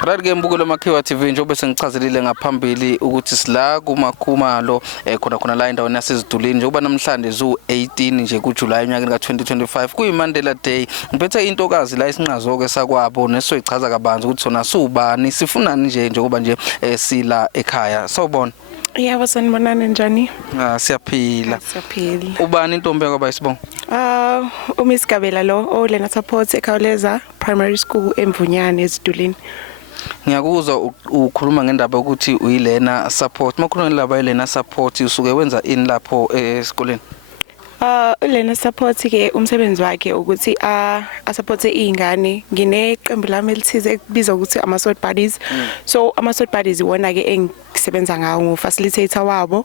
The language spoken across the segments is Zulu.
Right ke mbukelo Makhiwa TV njengoba sengichazelile ngaphambili ukuthi sila kumakhumalo khona la endaweni yaseZidulini njengoba namhlanje zu18 nje kuJuly unyaka ka2025 kuyiMandela Day. Ngiphethe intokazi la isinqazo ke sakwabo nesoyichaza kabanzi ukuthi sona subani sifunani njengoba nje sila ekhaya. Sawubona. Yebo sanibonana njani? Siyaphila. Siyaphila. Ubani intombi yakwa Isibongo? Umiss Gabela lo Olena Support eKhawuleza Primary School eMvunyane eZidulini. Ngiyakuzwa ukhuluma ngendaba ukuthi uyilena support. Makhuluma ngendaba yilena support usuke wenza ini lapho esikoleni? Ulena support ke umsebenzi wakhe ukuthi asupporte izingane. Ngineqembu lami elithize ekubizwa ukuthi ama-Sword Buddies. So ama-Sword Buddies iwona ke engisebenza ngawo ngufacilitator wabo.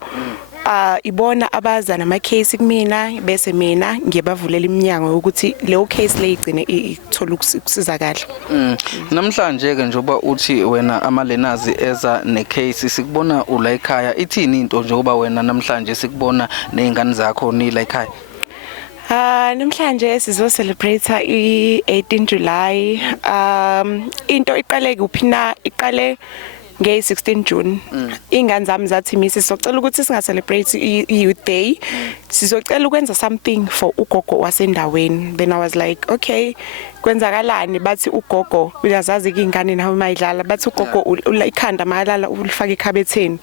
Ibona abaza nama case kumina bese mina ngiyabavulela iminyango ukuthi leyo case leyigcine ithola ukusizakala. Namhlanje ke njoba uthi wena ama learners eza ne case sikubona ula ekhaya ithini into njengoba wena namhlanje sikubona nezingane zakho nila ekhaya? Namhlanje sizo celebrate i18 July. Into iqale kuphi na? Iqale nge-16 June. Ingane zami zathi misi socela ukuthi singa celebrate i-youth day. Sizocela ukwenza something for ugogo wasendaweni. Then I was like, okay, kwenzakalani? Bathi ugogo uyazazi ingane nawe mayidlala. Bathi ugogo ikhanda mayalala ulifaka ekhabetheni.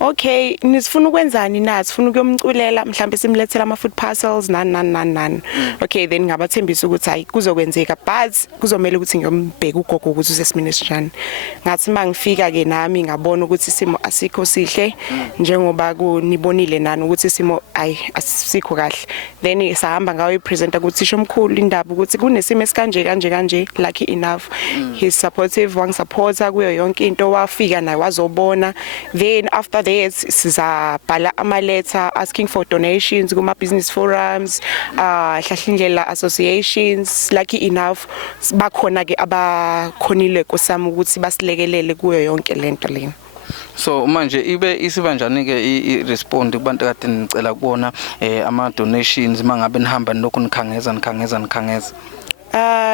Okay, nisifuna ukwenzani na? Sifuna ukuyomculela mhlambe simlethela ama food parcels nani. Okay, then ngabathembisa ukuthi hayi kuzokwenzeka but kuzomela ukuthi ngiyombheka ugogo ukuthi usesimini sinjani. Ngathi mangifika ke nami ngabona ukuthi isimo asikho sihle njengoba kunibonile nani ukuthi isimo asikho kahle. Then sahamba ngawe presenter kuthisha omkhulu indaba ukuthi kunesimo esikanje lucky enough. He's supportive, wangisupporta kuyo yonke into wafika naye wazobona. Then after sizabhala ama-letter asking for donations kuma business forums, Hlahlindlela associations. Lucky enough bakhona ke abakhonile kusama ukuthi basilekelele kuyo yonke lento lena. So manje ibe isibanjani ke i-respond kubantu kade nicela kubona ama donations mangabe nihamba lokho nikhangeza?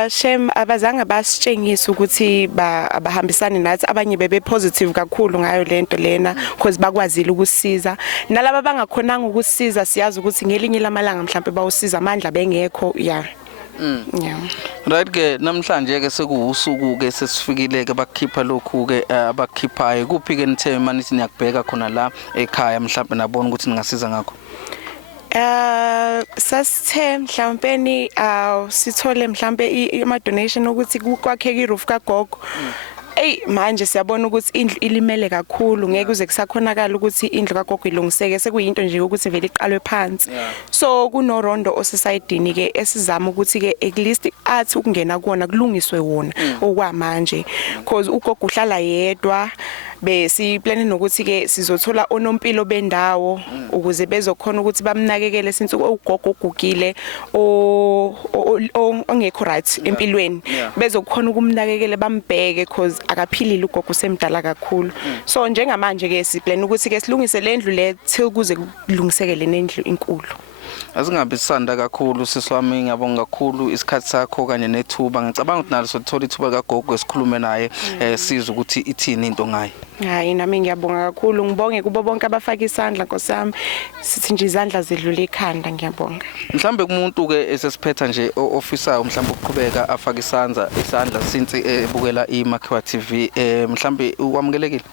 Shem abazange basitshengisa ukuthi abahambisani nathi abanye bebe positive kakhulu ngayo lento lena because bakwazile ukusiza nalabo bangakhonanga ukusiza siyazi ukuthi ngelinye lamalanga mhlambe bawusiza amandla bengekho yeah. Right ke namhlanje ke sekuusuku ke sesifikile ke bakhipha lokhu ke abakhiphayo kuphi ke nithe manithi niyakubheka khona la ekhaya mhlambe nabona ukuthi ningasiza ngakho? Sasithe mhlawumpeni sithole mhlambe ama donation ukuthi kukwakheka iroof kagogo. Manje siyabona ukuthi indlu ilimele kakhulu ngeke uze kusakhonakala ukuthi indlu kagogo ilungiseke sekuyinto nje ukuthi vele iqalwe phansi. So kunorondo osesayidini ke esizama ukuthi ke at least athi ukungena kuona kulungiswe wona okwamanje because ugogo uhlala yedwa. Bese plan nokuthi ke sizothola onompilo bendawo ukuze bezokhona ukuthi bamnakekele since ugogo ugugile ongekho right empilweni bezokhona ukumnakekele bambheke because akaphilile ugogo semdala kakhulu. So njengamanje ke si plan ukuthi ke silungise lendlu le till kuze kulungisekele nendlu inkulu. Asingabe sisanda kakhulu siswami ngiyabonga kakhulu isikhathi sakho kanye nethuba ngicabanga ukuthi nalo sothola ithuba kagogo esikhulume naye sizwe ukuthi ithini into ngayo. Hayi nami ngiyabonga kakhulu ngibonge kubo bonke abafaka isandla nkosami sithi nje izandla zidlula ekhanda ngiyabonga. Mhlambe kumuntu ke esesiphetha nje officer mhlambe ukuqhubeka afaka isandla since ebukela iMakhiwa TV mhlambe wamukelekile?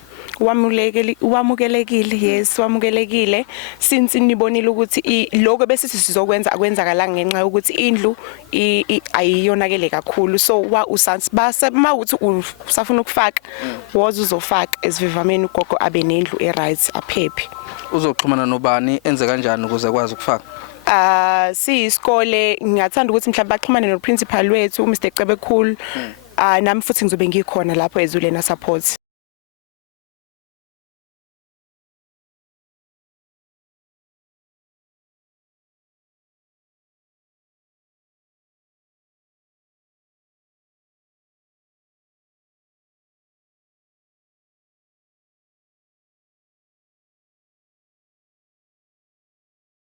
Wamukelekile yes wamukelekile since nibonile ukuthi lokho bese sizokwenza akwenzakalanga ngenxa yokuthi indlu ayiyonakele kakhulu so base mawuthi usafuna ukufaka woza uzofaka esivivameni ugogo abe nendlu eright aphephi. Uzoxhumana nobani enze kanjani ukuze akwazi ukufaka? Siyisikole ngiyathanda ukuthi mhlawumbe baxhumane no principal wethu uMr Cebekhulu nami futhi ngizobe ngikhona lapho eZulena Support.